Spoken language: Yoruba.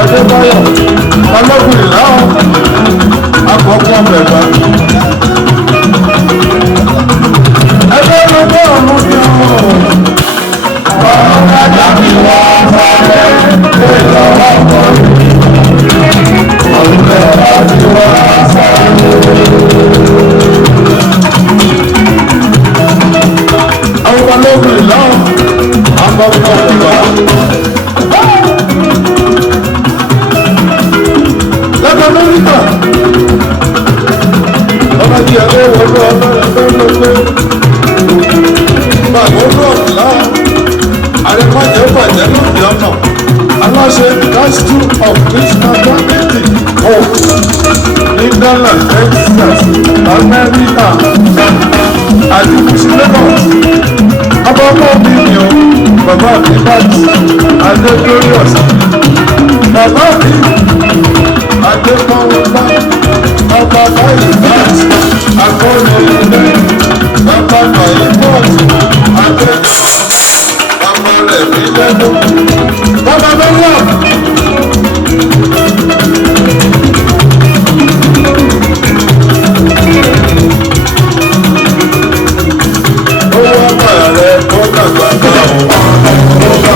Adébáyọ̀ balógun ìlàwọ̀ àkọ́kọ́ mẹ́ta. Ẹgbẹ́ lọ́gbọ́ ọ̀run ni ọ̀rọ̀. Ọ̀rọ̀ kájà mi wá sáré lè lọ́wọ́ pọ̀ ní. Ọ̀rọ̀ kájà mi wá sáré. Àwọn balógun ìlàwọ̀ àkọ́kọ́ mẹ́ta. Lóríta ọmọ tí ẹ lówó lọ ọlọ́rẹ̀ bàbá olóòtú àrẹ̀májẹ́ bàjẹ́ lóde ọ̀nà aláṣẹ castle of Christian community hope ní Dallas Texas America àti Lagos abọ́mọ́ mi ni o bàbá mi bàjẹ́ Adéglorious bàbá mi Adékọ̀wọ́lá ọba báyìí láti akọ́ni ilé bàbá báyìí bọ́ọ̀sì Adékọ̀ ọmọ rẹ̀ ní lẹ́nu bàbá lọ́wọ́. Owó ọmọ rẹ̀ kó dàgbà bá àwọn